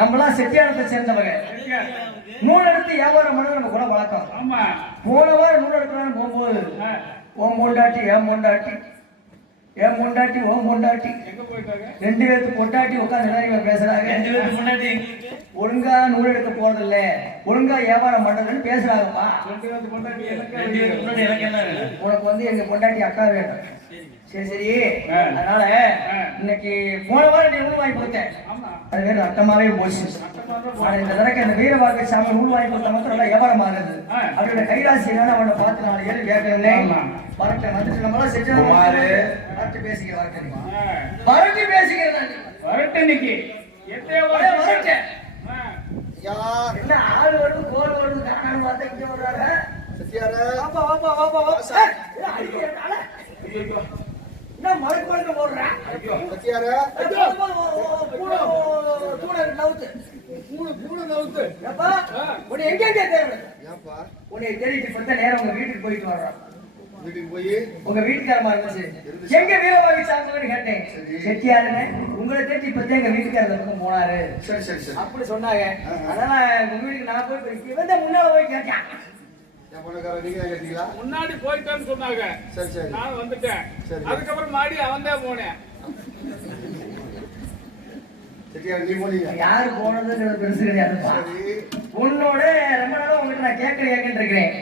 நம்மளாம் செட்டியாரத்தை சேர்ந்தவங்க. நூல் எடுத்து வியாபாரம் பண்ண நம்ம கூட வழக்கம். போன வாரம் நூல் எடுக்கலான்னு போகும்போது ஓம் பொண்டாட்டி ஏன் பொண்டாட்டி ஏன் பொண்டாட்டி ஓம் பொண்டாட்டி ரெண்டு பேருக்கு பொண்டாட்டி உட்காந்து பேசுறாங்க. ஒழுங்கா நூல் எடுக்க போறது இல்ல, ஒழுங்கா வியாபாரம் பண்றதுன்னு பேசுறாங்கப்பா. உனக்கு வந்து எங்க பொண்டாட்டி அக்கா வேணும். சரி சரி, அதனால இன்னைக்கு போன வாரம் நீ நூல் வாங்கி கொடுத்தேன், அது வேற அர்த்தமாவே போச்சு. இந்த தடவை இந்த வீர வாழ்க்கை சாமி நூல் வாங்கி கொடுத்த மட்டும் நல்லா வியாபாரம் ஆகுது. அவரோட கைராசி அவனை பார்த்து 4 ஏழு கேட்கறேன். வரட்டை வந்துட்டு நம்மளாம் செஞ்சு வரட்டு பேசிக்கிறேன். வரட்டு பேசிக்கிறேன். வரட்டு இன்னைக்கு வரட்டேன். என்ன ஆள் வருது கோல் வருது காணான்னு பார்த்தா இங்க வர்றாங்க. வாப்பா வாப்பா வாப்பா வாப்பா. என்ன மடக்கு மடக்கு போடுறேன். எங்க உன்னை தேடிட்டு பத்த நேரம் உங்க வீட்டுக்கு போயிட்டு வர்றான். வீட்டுக்கு போய் உங்க வீட்டுக்காரமா இருந்துச்சு எங்க வீரவாகி சாப்பிட்டு கேட்டேன். செட்டியாருன்னு உங்களை தேடி பத்தி எங்க வீட்டுக்காரர் பக்கம் போனாரு. சரி சரி சரி அப்படி சொன்னாங்க. அதனால உங்க வீட்டுக்கு நான் போய் இவன் முன்னால போய் கேட்டேன். முன்னாடி போயிட்டேன்னு சொன்னாங்க. சரி சரி நான் வந்துட்டேன். அதுக்கப்புறம் மாடி அவன் தான் போனேன். யாரு போனதுங்கிறது பெருசு கிடையாதுப்பா. உன்னோட ரொம்ப நாளா உங்ககிட்ட நான் கேட்கறேன் இருக்கிறேன்.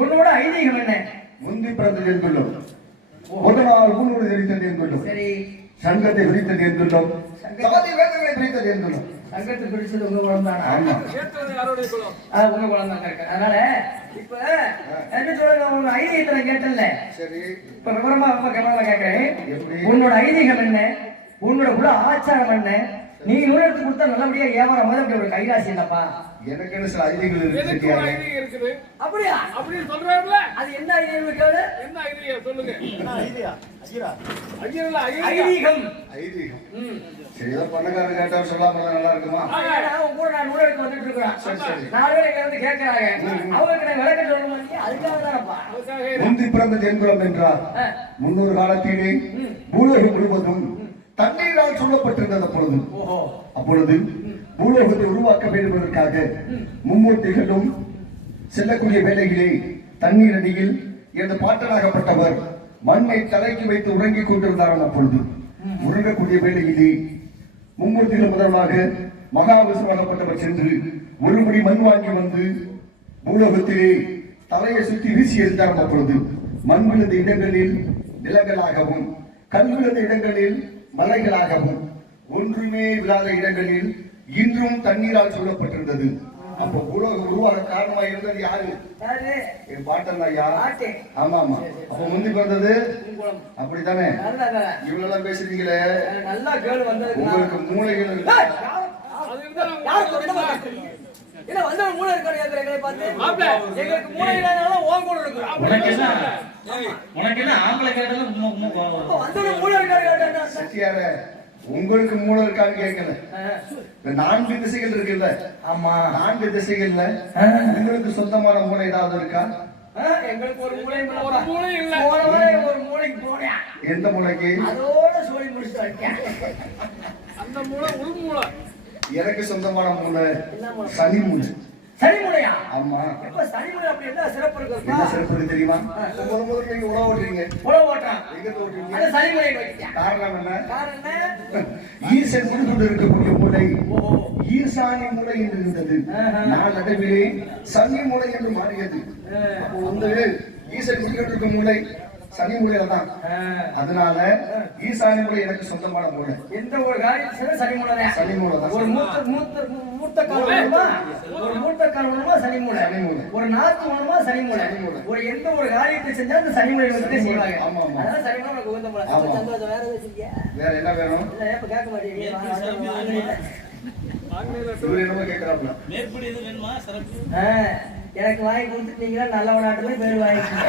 உன்னோட ஐதீகம் என்ன? முந்தி பிறந்தது என்றுள்ளோம், ஒரு நாள் ஊனோடு தெரித்தது என்றுள்ளோம், சரி சங்கத்தை விரித்தது என்றுள்ளோம், சங்கத்தை வேதங்களை பிரித்தது என்றுள்ளோம். சங்கத்தை பிடிச்சது உங்க குளம் தானா? உங்க குளம் தான் இருக்கு. அதனால இப்ப என்ன சொல்லுங்க, உங்க ஐதீகத்தை நான் கேட்டேன்ல. சரி இப்ப விவரமா ரொம்ப கவனமா கேட்கிறேன். உன்னோட ஐதீகம் என்ன? உன்னோட குல ஆச்சாரம் என்ன? நீ நூல் எடுத்து கொடுத்தா நல்லபடியா வியாபாரம் அப்படி ஒரு கைராசி இல்லப்பா. எனக்கு என்ன சில ஐதீகங்கள் இருக்குது. அப்படியா அப்படின்னு சொல்றாருல, அது என்ன ஐதீகம் கேளு. என்ன ஐதீகம் சொல்லுங்க. என்ன ஐதீகம்? ஐதீகம் ஐதீகம். சரி ஏதோ பண்ணக்காரங்க கேட்டா சொல்லாம நல்லா இருக்குமா? உன் கூட நான் நூல் எடுத்து வந்துட்டு இருக்கிறேன். நாலு பேர் இங்க வந்து கேட்கறாங்க, அவங்களுக்கு நான் விளக்க சொல்லணும். அதுக்காக தானப்பா. முந்தி பிறந்தது என்போம் என்றார். முன்னொரு காலத்திலே பூலோகம் முழுவதும் தண்ணீரால் சூழப்பட்டிருந்தது. அப்பொழுது பூலோகத்தை உருவாக்க வேண்டும் என்பதற்காக மும்மூர்த்திகளும் செல்லக்கூடிய வேளையிலே தண்ணீர் அடியில் எனது பாட்டனாகப்பட்டவர் மண்ணை தலைக்கு வைத்து உறங்கிக் கொண்டிருந்தார்கள். அப்பொழுது உறங்கக்கூடிய வேளையிலே மும்மூர்த்திகள் முதலாக மகாவிஷ்ணுவாகப்பட்டவர் சென்று ஒருபடி மண் வாங்கி வந்து பூலோகத்திலே தலையை சுற்றி வீசி எறிந்தார். அப்பொழுது மண் விழுந்த இடங்களில் நிலங்களாகவும் கல் விழுந்த இடங்களில் மலைகளாகவும் ஒன்றுமே விழாத இடங்களில் இன்றும் தண்ணீரால் சூழப்பட்டிருந்தது. அப்ப பூலோகம் உருவாக காரணமாக இருந்தது யாரு? என் பாட்டன் ஐயா. ஆமா ஆமா. அப்ப முந்தி பிறந்தது அப்படித்தானே? இவ்வளவு எல்லாம் பேசுறீங்களே, உங்களுக்கு மூளைகள் உங்களுக்கு மூளை இருக்கான்னு கேட்கல. 4 திசைகள் இருக்குல்ல? ஆமா 4 திசைகள்ல உங்களுக்கு சொந்தமான மூளை ஏதாவது இருக்கா? எங்களுக்கு ஒரு மூளை இல்ல. ஒரு மூளைக்கு போனேன். எந்த மூளைக்கு? அதோட சொல்லி முடிச்சுட்டு இருக்கேன். அந்த மூளை உள் மூளை. எனக்கு சொந்தமான மூளை சனி மூளை. சனி மூளையா? ஆமா. இப்ப சனி மூளை அப்படி என்ன சிறப்பு இருக்கு? என்ன சிறப்பு இருக்கு தெரியுமா? முதல்ல நீங்க உழவு ஓட்டுறீங்க. உழவு ஓட்டுறான். எங்க ஓட்டுறீங்க? அந்த சனி மூளை வைக்க காரணம் என்ன? காரணம் என்ன? ஈசன் முழுவதும் இருக்கக்கூடிய மூளை ஈசானி மூளை என்று இருந்தது. நாளடைவிலே சனி மூளை என்று மாறியது. அப்போ வந்து ஈசன் முழுவதும் இருக்கும் மூளை சனி மூலையில தான். அதனால ஈசானி மூலை எனக்கு சொந்தமான மூலை. எந்த ஒரு காரியத்துல சனி மூலை தான். சனி மூலை தான். ஒரு மூத்த கால் வேணுமா, ஒரு மூத்த கால் வேணுமா சனி மூலை, ஒரு நாத்து வேணுமா சனி மூலை, ஒரு எந்த ஒரு காரியத்தை செஞ்சா அந்த சனி மூலை வந்து செய்வாங்க. ஆமா ஆமா. அதான் சனி மூலை உகந்த மூலை. சந்தோஷம். வேற வச்சிருக்கியா? வேற என்ன வேணும்? இல்ல ஏப்ப கேட்க மாட்டீங்க. இவரு என்னமோ கேக்குறாப்ல. மேற்படி எது வேணுமா சரக்கு? எனக்கு வாங்கி கொடுத்துட்டீங்களா? நல்ல விளையாட்டு பேர் வாங்கிக்கீங்க.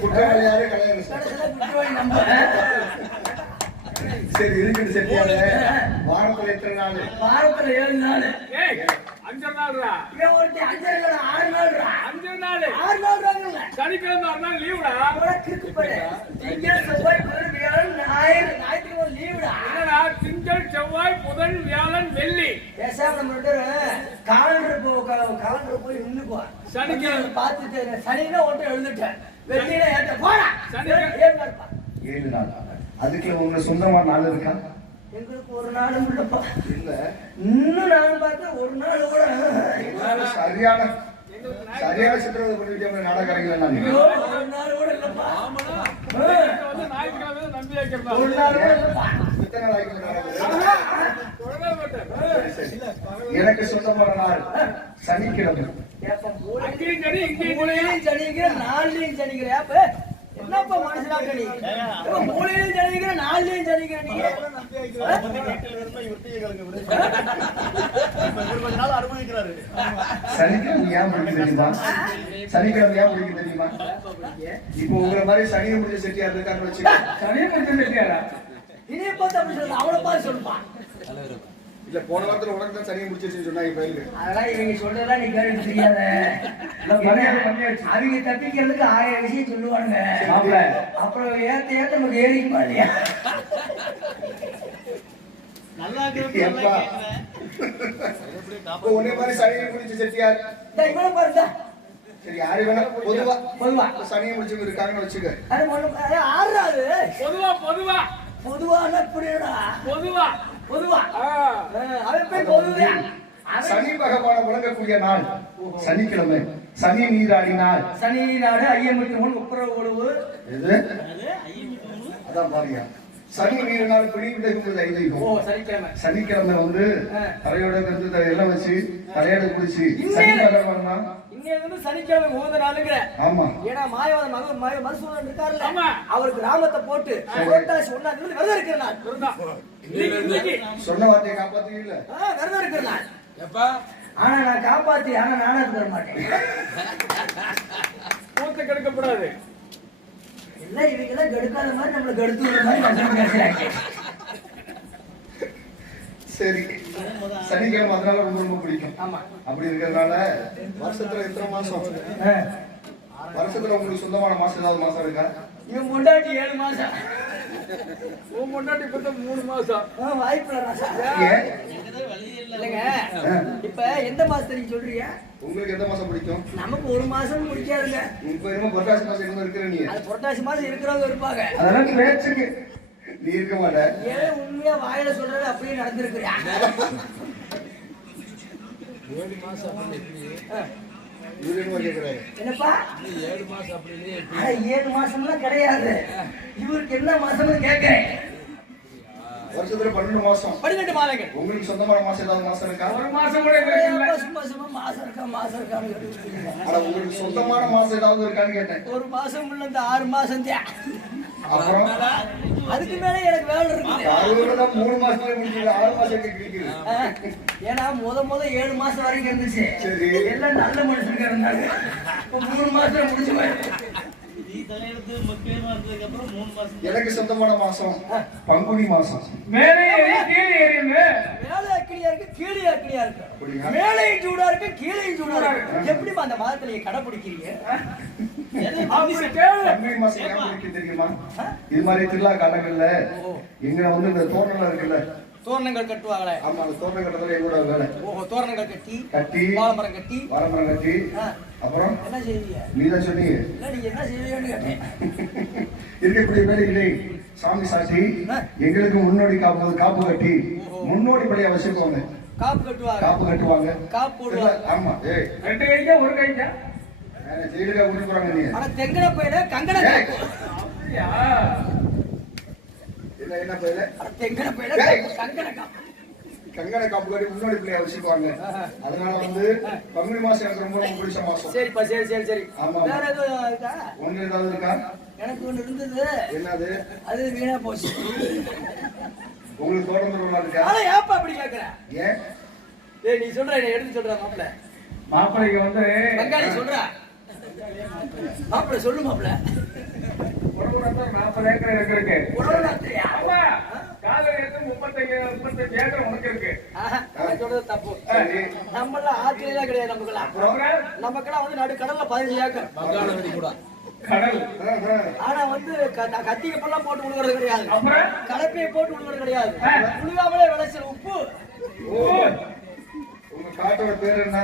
குற்றவாளி யாரு கிடையாது சார். கடைசியில குற்றவாளி நம்ம. சரி இருக்குது செட்டியாரு. வாரத்துல எத்தனை நாள்? வாரத்துல 7 நாள். ஏய் 5 நாள்டா. இவன் ஒருத்தி 5 நாள் 6 நாள்டா. 5 நாள். 6 நாள்றாங்கல்ல. சனிக்கிழமை 6 நாள் லீவுடா. அவளை கிறுக்கு போடு. திங்கள் செவ்வாய் புதன் வியாழன் ஞாயிற்றுக்கிழமை லீவுடா. என்னடா திங்கள் செவ்வாய் புதன் வியாழன் வெள்ளி. பேசாம நம்ம ரெண்டு பேரும் காலண்டர் போய் நின்னுக்கோ. சனிக்கிழமை பார்த்துட்டு சனினா ஒன்றை எழுந்துட்டேன். வெள்ளியில ஏத்த போடா. சனி 7 நாள்ப்பா. 7 நாள். அதுக்குள்ள உங்களுக்கு சொந்தமான நாள் இருக்கா? எங்களுக்கு ஒரு நாளும் இல்லப்பா. இல்ல. இன்னும் நான் பார்த்தா ஒரு நாள் கூட சரியான சித்திரவதை பண்ணிட்டு நாடகரைங்களா நான்? ஒரு நாள் கூட இல்லப்பா. வந்து ஞாயிற்றுக்கிழமை நம்பி வைக்கிறதா. ஒரு நாள் கூட இல்லப்பா. எத்தனை நாளைக்கு நடக்குது? தொடவே மாட்டேன். எனக்கு சொந்தமான நாள் சனிக்கிழமை. அங்கேயும் சனி இங்கேயும் சனி. மூலையிலையும் சனிங்கிற நாள்லயும் சனிங்கிற அப்ப என்னப்பா மனசுலாக்க நீ? மூலையிலையும் சனிங்கிற நாள்லயும் சனிங்கிற நீ? சனிக்கிழமை ஏன் முடிக்க தெரியுமா? சனிக்கிழமை ஏன் முடிக்க தெரியுமா? இப்போ உங்களை மாதிரி சனியை முடிச்ச செட்டியார் இருக்கான்னு வச்சுக்க. சனியை முடிச்ச செட்டியாரா? இனிய பார்த்து அப்படி சொல்லுங்க. அவளை பார்த்து சொல்லுப்பா. இல்ல போன வாரத்துல உனக்கு தான் சனியை முடிச்சிருச்சுன்னு சொன்னாங்க பயிலுக்கு. அதெல்லாம் இவங்க சொல்றதெல்லாம் நீ கேட்டு தெரியாத. அவங்க தப்பிக்கிறதுக்கு 1000 விஷயம் சொல்லுவாங்க. அப்புறம் ஏத்த நமக்கு ஏறிக்குமா இல்லையா? நல்லா இருக்கிறப்ப உன்னை மாதிரி சனியை முடிச்ச செட்டியார் இவ்வளவு பாருந்தா சரி யாரு வேணா பொதுவா சனியை முடிச்சவங்க இருக்காங்கன்னு வச்சுக்க. அது ஆறாது. பொதுவான புரியடா. பொதுவா அவன் போய் பொதுவா சனி பகவான வழங்கக்கூடிய நாள் சனிக்கிழமை. சனி நீராடினாள். சனி நாடு ஐயம்பத்தி முன் உப்புரவு ஒழுவு. எது? அதான் பாருங்க. சனி நீரினால் பிடிவிடுகிறது ஐதீகம். சனிக்கிழமை வந்து தலையோட கருத்து எல்லாம் வச்சு தலையோட குடிச்சு சனி பகவான் சனிக்கிழமை உகந்த நாளுங்கிற. ஆமா. ஏன்னா மாயவாத மருசூரன் இருக்காருல்ல, அவர் கிராமத்தை போட்டு விரதம் இருக்கிற நாள். சொன்ன வார்த்தையை காப்பாத்தீங்கல்ல? விரதம் இருக்கிற நாள். ஆனா நான் காப்பாத்தி ஆனா நானும் தர மாட்டேன். பூத்து கெடுக்கப்படாது. இல்ல இவங்க எல்லாம் கெடுக்காத மாதிரி நம்மள கெடுத்து மாதிரி பேசுறாங்க. சரி சனிக்கிழமை அதனால ரொம்ப பிடிக்கும். ஆமா. அப்படி இருக்கிறதுனால வருஷத்துல எத்தனை மாசம்? வருஷத்துல உங்களுக்கு சொந்தமான மாசம் ஏதாவது மாசம் இருக்கா? இவன் பொண்டாட்டி 7 மாசம். உன் பொண்டாட்டி இப்ப 3 மாசம். வாய்ப்பு இல்லைங்க. இப்ப எந்த மாசத்தை நீங்க சொல்றீங்க? உங்களுக்கு எந்த மாசம் பிடிக்கும்? நமக்கு 1 மாசம் பிடிக்காதுங்க. இப்ப என்ன புரட்டாசி மாசம் என்ன இருக்கிற நீ? அது புரட்டாசி மாசம் இருக்கிறவங்க இருப்பாங்க. அதெல்லாம் பேச்சுக்கு நீ இருக்க மாட்ட. ஏன் உண்மையா வாயில சொல்றது அப்படியே நடந்திருக்கிறியா? 7 மாசம் என்னப்பா 7 மாசம் அப்படியே? 7 மாசம்லாம் கிடையாது. இவருக்கு என்ன மாசம்னு கேட்கிறேன். வருஷத்துல 12 மாசம். 12 மாதங்கள். உங்களுக்கு சொந்தமான மாசம் ஏதாவது மாசம் இருக்கா? ஒரு மாசம் கூட இல்ல. மாசம் இருக்கா? ஆனா உங்களுக்கு சொந்தமான மாசம் ஏதாவது இருக்கான்னு கேட்டேன். ஒரு மாசம் உள்ள இந்த 6 மாசம் தான். அப்புறம் அதுக்கு மேல எனக்கு வேலை இருக்குது. 3 மாசத்துல முடிஞ்சது 6 மாசம் கிடைக்குது. ஏன்னா முத 7 மாசம் வரைக்கும் இருந்துச்சு. சரி. எல்லாம் நல்ல மனுஷனுக்கு இருந்தாங்க. இப்போ 3 மாசம் முடிஞ்சு போயிடுச்சு. தலையெழுத்து முக்கியமா இருந்ததுக்கு அப்புறம் 3 மாசம். எனக்கு சொந்தமான மாசம் பங்குனி மாசம். மேலே கீழே ஏறியுமே. மேலே அக்கினியா இருக்கு, கீழே அக்கினியா இருக்கு. மேலே சூடா இருக்கு, கீழே சூடா இருக்கு. எப்படிமா அந்த மாதத்துல நீங்க கடைபிடிக்கிறீங்க? பங்குனி மாசம் ஏன் பிடிக்கும் தெரியுமா? இது மாதிரி திருவிழா காலங்கள்ல எங்க வந்து இந்த தோரணம் இருக்குல்ல, தோரணங்கள் கட்டுவாங்களே. ஆமா, அந்த தோரணம் கட்டுறதுல எங்களோட வேலை. தோரணங்கள் கட்டி வாழைமரம் கட்டி அப்புறம் என்ன செய்வீங்க? நீதான் சொன்னீங்க. இல்ல நீங்க என்ன செய்வீங்கன்னு கேட்டேன். இருக்கக்கூடிய வேலைகளை சாமி சாட்சி எங்களுக்கு முன்னோடி காப்பு கட்டி முன்னோடி பள்ளியா வச்சுக்கோங்க. காப்பு கட்டுவாங்க. காப்பு கட்டுவாங்க. காப்பு போடுவாங்க. ஆமா. ஏய், 2 கைக்கா 1 கைக்கா? ஜெயிலுக்கா கூட்டிட்டு போறாங்க நீ? ஆனா தெங்கன பையில கங்கண காப்பு. அப்படியா? என்ன பையில? தெங்கன பையில கங்கண காப்பு. கங்கண காப்பு கட்டி முன்னாடி பிள்ளைய வச்சுக்குவாங்க. அதனால வந்து பங்குனி மாசம் எனக்கு ரொம்ப ரொம்ப பிடிச்ச மாசம். சரிப்பா, சரி. ஆமா. வேற எதுவும் இருக்கா? உங்களுக்கு ஏதாவது இருக்கா? எனக்கு ஒண்ணு இருந்தது. என்னது? அது வீணா போச்சு. உங்களுக்கு தோட்டம் இருக்கா? ஆனா ஏப்பா அப்படி கேக்குற? ஏன்? ஏய், நீ சொல்ற, என்ன எடுத்து சொல்ற மாப்ள. மாப்பிள்ளைக்கு வந்து பங்காளி சொல்ற. மாப்ள சொல்லு மாப்ள. ஒரு 40 ஏக்கர் இருக்கு. ஒரு ராத்திரியா? ஆமா. காலையில எடுத்து 35 ஏக்கர் உனக்கு இருக்கு. நான் சொல்றது தப்பு. சரி. நம்மள ஆத்திரலாம் கிடையாது நமக்குலாம். நமக்கெல்லாம் வந்து நடு கடல்ல 15 ஏக்கர். பங்காளி கூட. கடல். ஆனா வந்து கத்திக்கு பல்லாம் போட்டு விடுறது கிடையாது. அப்புறம் கலப்பையை போட்டு விடுறது கிடையாது. புளியாமலே விளைச்சல் உப்பு. உங்க காட்டோட பேர் என்ன?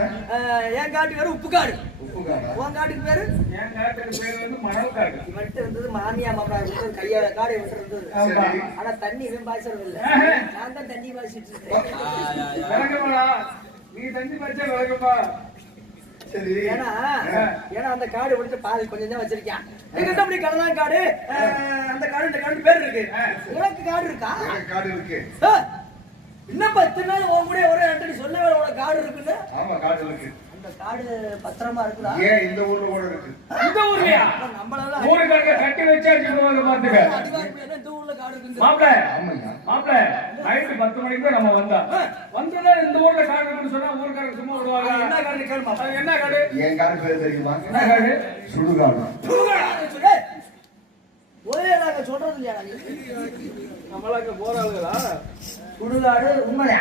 என் காட்டு பேரு உப்பு காடு. உப்பு காடா? உன் காட்டுக்கு பேரு? என் காட்டுக்கு பேர் வந்து மணல் காடு. இவன்ட்டு இருந்தது மாமியா மாமா இருந்தது, கையால காடை விட்டு இருந்தது. சரி. ஆனா தண்ணி இவன் பாய்ச்சறது இல்ல. நான் தான் தண்ணி பாய்ச்சிட்டு இருக்கேன். விளங்குமாடா? நீ தண்ணி பறிச்சா விளங்குமா? சரி. ஏன்னா அந்த காடு விட்டு பாதி கொஞ்சம் தான் வச்சிருக்கேன். எங்கிட்ட அப்படி கடலாம் காடு, அந்த காடு இந்த காடு பேர் இருக்கு. உனக்கு காடு இருக்கா? எனக்கு காடு இருக்கு. இன்னும் 10 நாள் உன் கூட ஒரே ஆண்டனி சொல்லவே உனக்கு காடு இருக்குன்னு. ஆமா, காடு இருக்கு. அந்த காடு பத்திரமா இருக்குதா? ஏன் இந்த ஊர்ல கூட இருக்கு? இந்த ஊர்லயா? நம்மளால ஊருக்காரங்க கட்டி வச்சா சொல்லுவாங்க பாத்துக்க. அதிகாரிகள் இந்த ஊர்ல காடு இருக்கு. மாப்பிள்ள ஆமாய்யா. மாப்பிள்ள நைட்டு 10 மணிக்கு தான் நம்ம வந்தோம். வந்தோடனே இந்த ஊர்ல காடு இருக்குன்னு சொன்னா ஊருக்காரங்க சும்மா விடுவாங்க. என்ன காடு கேளுமா? அது என்ன காடு? என் காடு பேர் தெரியுமா? என்ன காடு? சுடுகாடு. ஒரே நாங்க சொல்றது இல்லையா? நம்மளாக்க போறாளுங்களா? சுடுகாடு உண்மையா?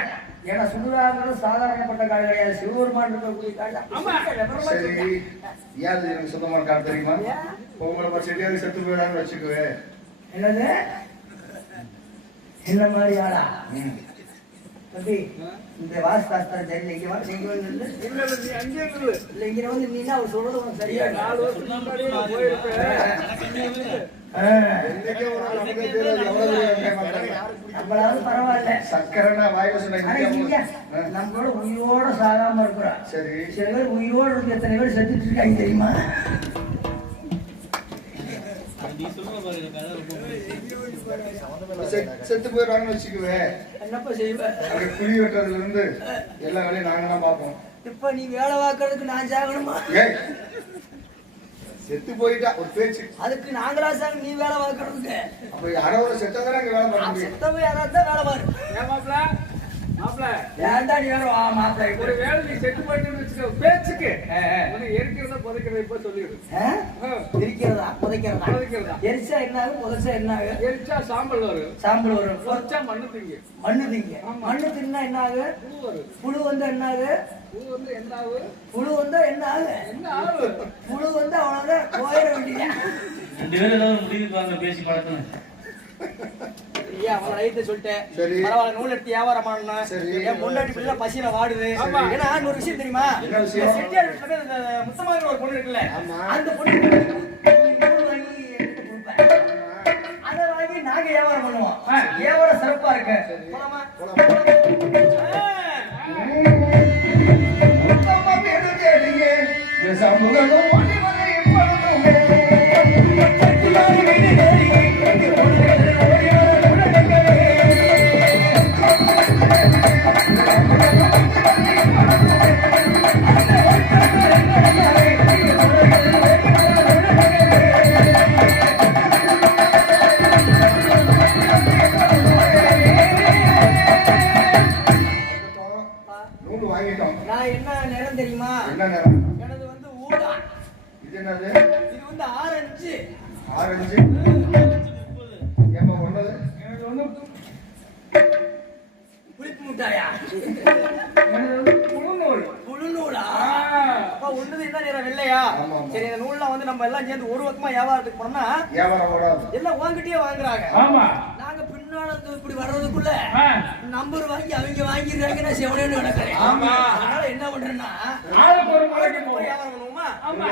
ஏன்னா சுடுகாடு சாதாரணப்பட்ட காடு கிடையாது. சிவபெருமான் இருக்கக்கூடிய காடு. சரி. ஏன் அது எனக்கு சொந்தமான காடு தெரியுமா? உங்களை செடியாக செத்து போயிடான்னு வச்சுக்குவேன். என்னது? என்ன மாதிரி ஆளா? தம்பி, இந்த வாஸ்தாஸ்தான் தெரியல. இங்க வந்து இங்க வந்து இல்ல நீ அங்கே இரு. இல்ல இங்க வந்து நீனா அவர் சொல்றது உனக்கு சரியா? 4 வருஷத்துக்கு முன்னாடி நான் போயிருக்கேன். என்னைக்கே ஒரு நாள் நமக்கே தெரியாது எவ்வளவு பெரிய வெங்காயம் பார்த்தாங்க. நம்மளாவது பரவாயில்ல. சக்கரைனா வாயில சொன்ன ஆனா இங்க நம்மளோட உயிரோட சாகாம இருக்கிறோம். சரி. சில பேர் உயிரோடு இருக்கு, எத்தனை பேர் செத்துட்டு இருக்காங்க தெரியுமா? நீ சொல்லுங்க பாருங்க கதை ரொம்ப செத்து போயிடுறாங்கன்னு வச்சுக்குவேன். என்னப்பா செய்வேன்? அங்க குழி வெட்டுறதுல இருந்து எல்லா வேலையும் நாங்க தான் பார்ப்போம். இப்ப நீ வேலை பார்க்கறதுக்கு நான் சாகணுமா? ஏய், செத்து போயிட்டா ஒரு பேச்சு. அதுக்கு நாங்களா சாக நீ வேலை பார்க்கறதுக்கு? அப்ப யாரோ ஒரு செத்ததானே அங்க வேலை பார்க்க முடியும். செத்தவன் யாராவது தான் வேலை பாரு. ஏன் மாப்பிள்ள? மாப்பிள்ள ஏன்டா நீ வேற வா மாப்பிள்ளை ஒரு வேலை நீ செட்டு போயிட்டு வச்சுக்கோ பேச்சுக்கு. உனக்கு எரிக்கிறதா புதைக்கிறத இப்ப சொல்லிடு. இருக்கிறதா புதைக்கிறதா? புதைக்கிறதா. எரிச்சா என்ன ஆகும், புதைச்சா என்ன ஆகும்? எரிச்சா சாம்பல் வரும். சாம்பல் வரும். புதைச்சா மண்ணு திங்க. மண்ணு திங்க. மண்ணு தின்னா என்ன ஆகும்? பூ வரும். புழு வந்தா என்ன ஆகும்? பூ வந்து என்ன ஆகும்? புழு வந்தா என்ன ஆகும்? என்ன ஆகும்? புழு வந்தா அவ்வளவுதான் போயிட வேண்டியது. 2 பேரும் ஏதாவது முடிவுக்கு வாங்க பேசி பழக்கணும். ஐயா, அவன் ரைட்டு சொல்லிட்டேன். சரி. பரவாயில்ல, நூல் எடுத்து வியாபாரம் பண்ணணும். சரி. என் முன்னாடி பிள்ளை பசியில வாடுது. ஏன்னா இன்னொரு விஷயம் தெரியுமா? என்ன விஷயம்? இந்த செட்டியார் வீட்டுல போய் இந்த முத்தமாக ஒரு பொண்ணு இருக்குல்ல, அந்த பொண்ணு நூல் வாங்கி என்கிட்ட கொடுப்பேன். அதை வாங்கி நாங்க வியாபாரம் பண்ணுவோம். வியாபாரம் சிறப்பா இருக்கு. போலாமா? உத்தம பேரு தேடியே சமூகம் ஓடி வர எப்பொழுதுமே. செட்டியார் வீடு தேடி ஓடி வர குணங்களே. நூல் வாங்கிட்டோம். நான் என்ன நேரம் தெரியுமா? என்ன நேரம்? எனது வந்து ஊதா. இது என்னது? இது வந்து ஆரஞ்சு. ஆரஞ்சு. ஏப்பா ஒன்னது? எனக்கு வந்து புளிப்பு முட்டாயா? எனக்கு வந்து புழு நூல். புழு நூலா? அப்பா ஒண்ணுது என்ன நேரம் வெள்ளையா? ஆமா, ஆமா. சரி, இந்த நூல்லாம் வந்து நம்ம எல்லாம் சேர்ந்து ஒரு பக்கமா வியாபாரத்துக்கு போனோம்னா வியாபாரம் ஓடாது. எல்லாம் உங்ககிட்டயே வாங்குறாங்க. ஆமா. நாங்க பின்னால இப்படி வர்றதுக்குள்ள ஆ. நம்பர் வாங்கி அவங்க வாங்கிடுறாங்க. நான் செவனேன்னு நடக்கிறேன். ஆமா. அதனால என்ன பண்றேன்னா ஆளுக்கு ஒரு மலைக்கு போய் போவோம். வியாபாரம் பண்ணுவோமா? ஆமா.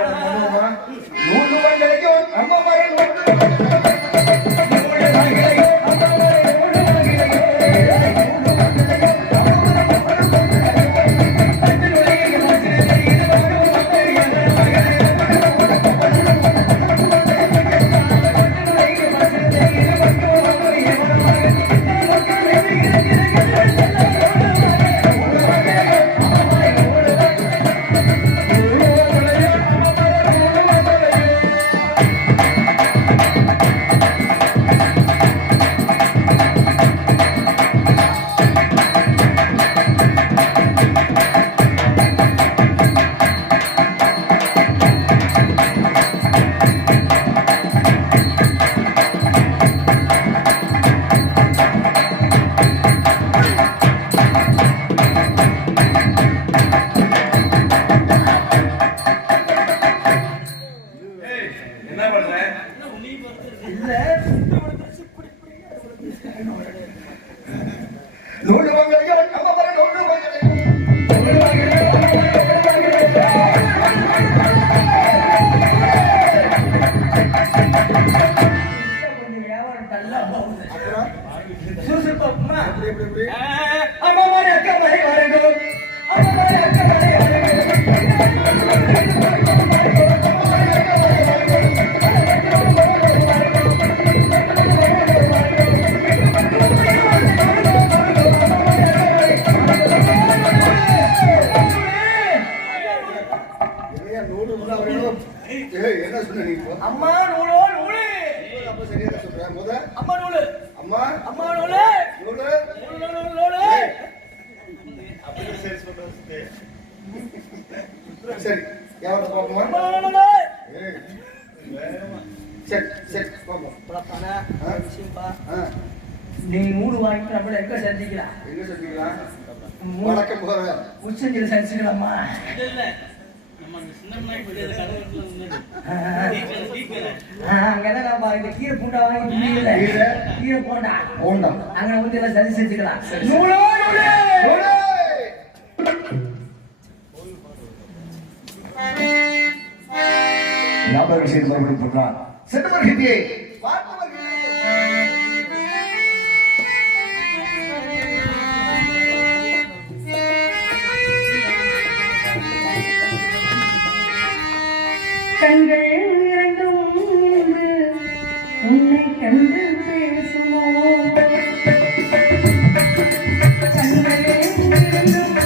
நூல் வாங்கலைக்கும் நம்ம மரம் நூல் வாங்கலைக்கும் எப்படி அம்மா மாதிரி அக்கா மாதிரி வரணும் அம்மா மாதிரி அக்கா மாதிரி என்ன சொன்ன நீ அம்மா நூலோ நூலு அப்ப சரியா சொல்ற முத அம்மா நூலு அம்மா அம்மா நூலு நூலு நூலு நூலு நூலு சரி யாரோட பாப்போமா அம்மா நூலு சரி பாப்போம் நீ நூறு வாங்கிட்டு நம்மள எங்க சந்திக்கலாம் எங்க சொல்லிக்கலாம் வணக்கம் போற உச்சந்தில சந்திக்கலாமா இல்ல நம்ம சின்ன நாய் போய் கதை அங்கதான் இந்த கீரை பூண்டா வாங்கி கீரை போண்டா போண்டா அங்க வந்து எல்லாம் சரி செஞ்சுக்கலாம் நூலோ நூலு ஞாபக விஷயம் மறுபடியும் சொல்றான் சென்றவர் ஹிந்தியை கண்கள் இரண்டும் உன்னை கண்டு பேசுமோ கண்கள் இரண்டும்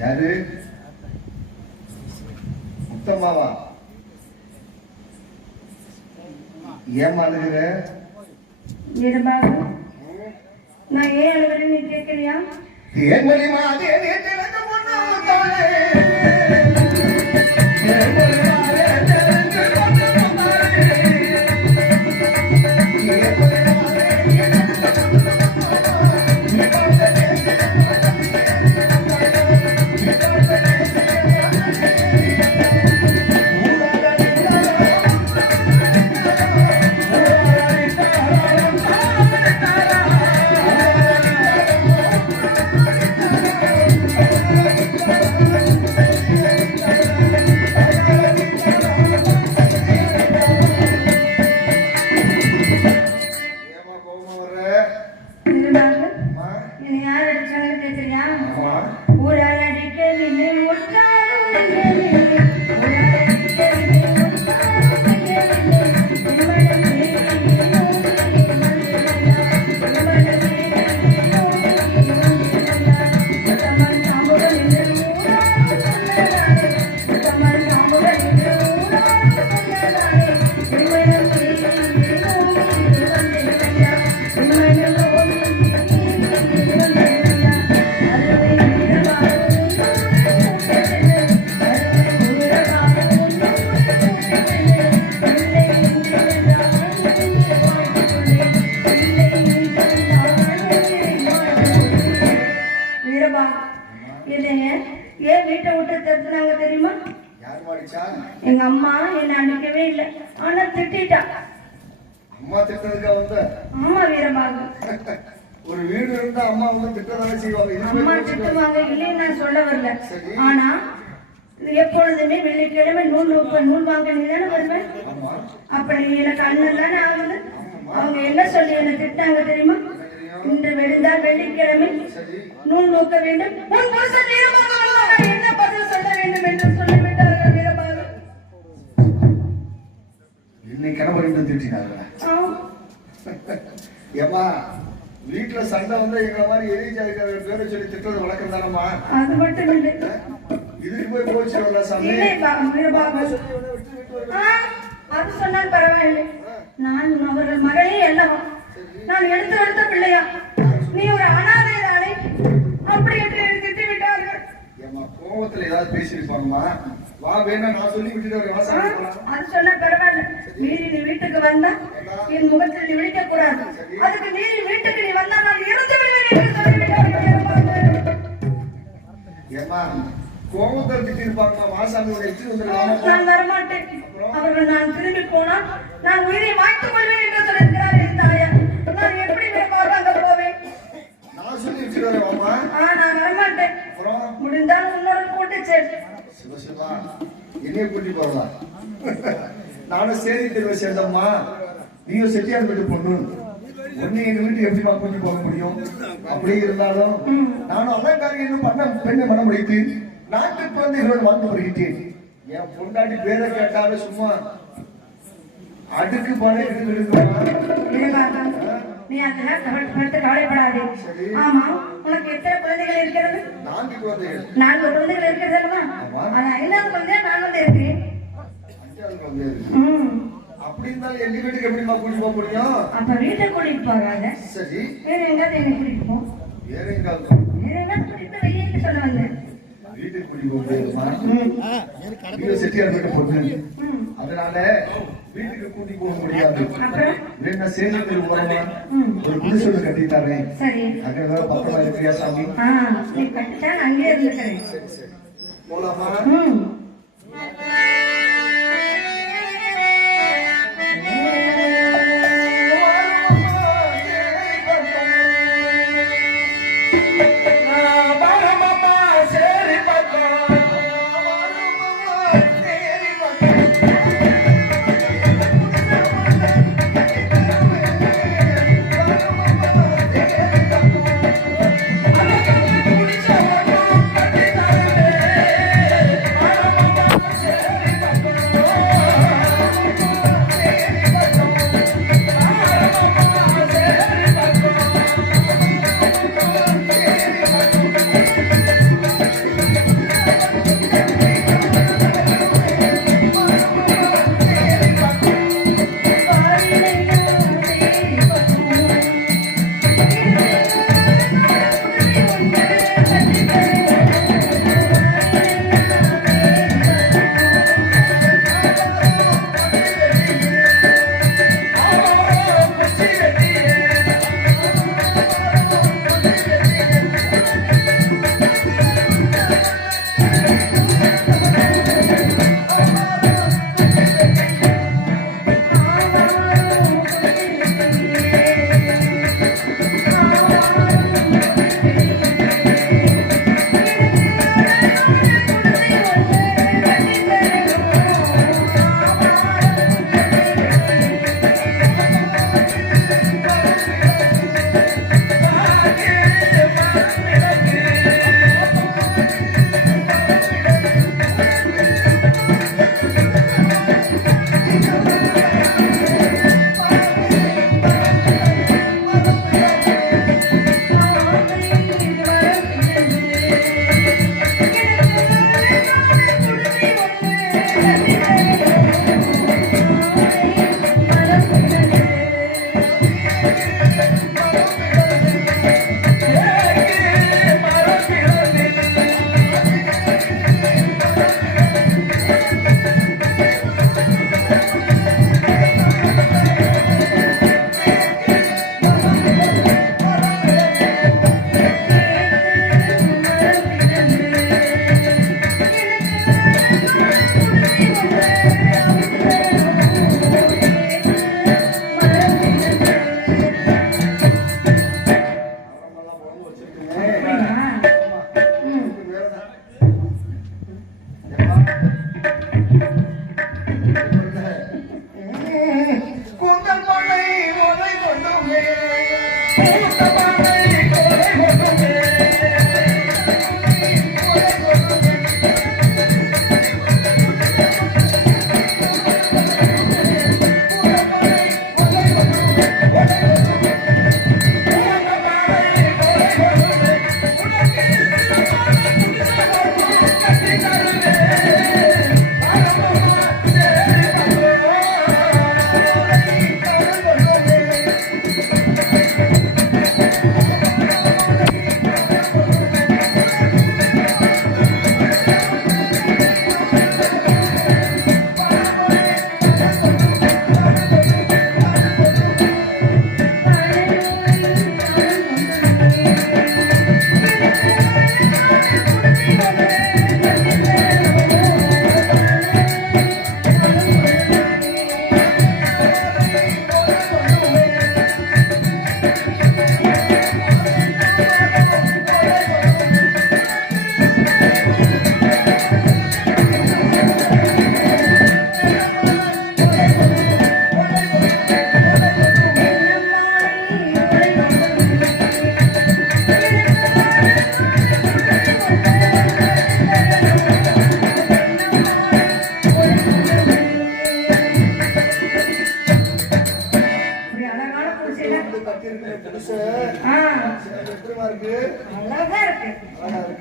யாரு முத்தம்மாவா ஏன் அழுகிற நான் ஏன் அழுகிறேன்னு நீ கேட்கறியா தேன்மொழி மாதே நேற்று பொண்ணு Thank you. தெரியுமா? யார் மாடிச்சா? எங்க அம்மா என்னை அடிக்கவே இல்லை, ஆனா திட்டா. அம்மா திட்டதுக்கா வந்த? ஆமா வீரபாகு, ஒரு வீடு இருந்தா அம்மா வந்து திட்டதானே செய்வாங்க. அம்மா திட்டுவாங்க, இல்லைன்னு நான் சொல்ல வரல. ஆனா எப்பொழுதுமே வெள்ளிக்கிழமை நூல் வாங்க நீ தானே வருவேன். அப்படி எனக்கு அண்ணன் தானே ஆகுது. அவங்க என்ன சொல்லி என்ன திட்டாங்க தெரியுமா? இன்று விழுந்தால் வெள்ளிக்கிழமை நூல் நோக்க வேண்டும், உன் புருஷன் வீரபாகு வருவான், நான் என்ன பதில் சொல்ல வேண்டும் என்று சொல்லிவிட்டார்கள் வீரபாகு. என்னை கணவர் திட்டினார்களா? ஏமா வீட்டுல சண்டை வந்தா எங்களை மாதிரி எதிரி ஜாதிக்காரர்கள் பேரை சொல்லி திட்டுறது வழக்கம் தானம்மா? அது மட்டும் இல்லை, இதுக்கு போய் போச்சு சாமி. அது சொன்னால் பரவாயில்லை, நான் அவர்கள் மகளே அல்லவா, நான் எடுத்த பிள்ளையா, நீ ஒரு அனாதை தானே, அப்படி என்று திட்டி விட்டார்கள். ஏமா கோபத்துல ஏதாவது பேசிருப்பாங்கம்மா, வா வேணா நான் சொல்லி விட்டுட்டு அது சொன்னா பரவாயில்ல, மீறி நீ வீட்டுக்கு வந்தா என் முகத்தில் நீ விழிக்க கூடாது, அதுக்கு மீறி வீட்டுக்கு நீ வந்தா நான் இருந்து விடுவேன் என்று சொல்லிவிட்டார்கள். ஏமா கோபத்தில் திட்டிருப்பாங்க, மாசாமி நான் வரமாட்டேன், அவர்கள் நான் திரும்பி போனால் நான் உயிரை மாய்த்துக் கொள்வேன் என்று சொல்லியிருக்கிறார் என் தாயார். நான் எப்படி அங்க போவேன்? நான் சொல்லி விட்டு வரேன்மா. நான் வரமாட்டேன், முடிந்தால் உன்னோட கூட்டு சேர்த்து. சிவசிவா என்னைய கூட்டி போறலாம். நானும் சேரி தெருவை சேர்ந்தம்மா, நீயும் செட்டியார் வீட்டு பொண்ணு, ஒன்னு எங்க வீட்டு எப்படிமா கூட்டி போக முடியும்? அப்படி இருந்தாலும் நானும் அலங்காரியும் பண்ண பெண்ணை மனம் வைத்து நாட்டு குழந்தைகளோடு வாழ்ந்து வருகிட்டேன். என் பொண்டாட்டி பேரை கேட்டாலும் சும்மா அடுக்கு பானை நீ அதெல்லாம் கவலைப்படாதே. ஆமா, உனக்கு எத்தனை குழந்தைகள் இருக்கிறது? 4 குழந்தைகள். 4 குழந்தைகள் இருக்கிறது அல்லவா? அது 5வது குழந்தையா நான் வந்து இருக்கேன். 5வது குழந்தை. அப்படி இருந்தாலும் எங்க வீட்டுக்கு எப்படிமா கூட்டிட்டு போக முடியும்? அப்ப வீட்டை கூட்டிட்டு போகாத, சரி வேற எங்காவது என்ன கூட்டிட்டு போ. வேற எங்காவது கூட்டிட்டு வெளியே சொல்ல வந்தேன். வீட்டுக்கு கூட்டிட்டு போக முடியாதுமா, செட்டியார் வீட்டு பொண்ணு, அதனால வீட்டுக்கு கூட்டி போக முடியாது. வேணா சேரி தெரு போறமா ஒரு குடிசை கட்டிட்டாரே, சரி அங்க பக்கமா இருக்கியா சாமி? நீ கட்டிட்டா அங்கே இருந்துக்கிறேன். சரி சரி போலாமா? I'm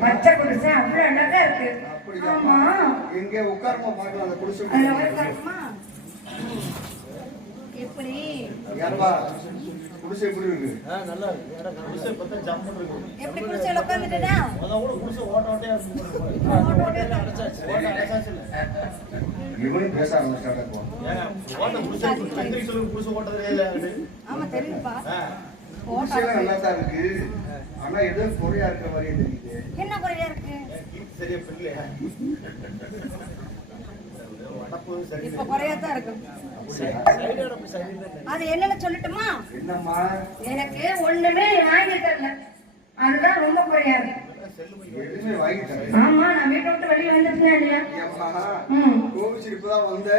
பச்சை குடிசை அவ்வளவு அழகா இருக்கு. ஆமா எங்க உட்காரமா பார்க்கலாம் அந்த குடிசை. அதுல வர காட்டுமா? எப்படி யாரா குடிசை எப்படி இருக்கு? நல்லா இருக்கு. ஏடா குடிசை பத்த ஜம்ப் இருக்கு. எப்படி குடிசைல உட்கார்ந்துட்டடா? அத கூட குடிசை ஓட்ட ஓட்டையா இருக்கு. ஓட்டையில அடைச்சாச்சு. ஓட்ட அடைச்சாச்சு இல்ல. இவனும் பேச ஆரம்பிச்சாடா இப்போ. ஓட்ட குடிசை இங்கிலீஷ்ல குடிசை ஓட்டதே இல்ல. ஆமா தெரியுதுப்பா. குடிசைலாம் நல்லா தான் இருக்கு. ஆனா ஏதோ குறையா இருக்க மாதிரியே தெரியுது. என்ன குறையா இருக்கு? சரியா புரியல. இப்ப குறையா தான் இருக்கு. அது என்னன்னு சொல்லட்டுமா? என்னம்மா? எனக்கு ஒண்ணுமே வாங்கி தரல. அதுதான் ரொம்ப குறையா இருக்கு. எதுவுமே வாங்கி தரேன். ஆமா நான் வீட்டை விட்டு வெளியே வந்துட்டேன் இல்லையா? கோபிச்சு இப்பதான் வந்த.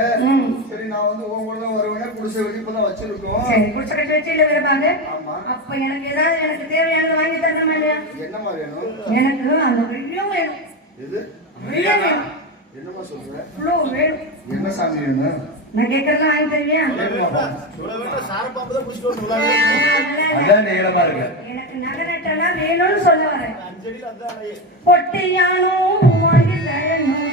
சரி நான் வந்து உன் கூட தான் வருவேன். குடிசை வச்சு இப்பதான் வச்சிருக்கோம். சரி குடிசை கட்டி வச்சு இல்ல விரும்பாங்க. ஆமா. அப்ப எனக்கு ஏதாவது எனக்கு தேவையானது வாங்கி தரணுமா இல்லையா? என்னம்மா வேணும்? எனக்கு அந்த வெள்ளியும் வேணும். எது? வெள்ளியும் வேணும். என்னம்மா சொல்ற? இவ்வளோ வேணும். என்ன சாமி வேணும்? நான் கேட்கறதெல்லாம் வாங்கி தருவியா? அதான் நீளமா இருக்கு. எனக்கு நகரட்டெல்லாம் வேணும்னு சொல்ல வரேன். பொட்டியானும் வாங்கி தரணும்.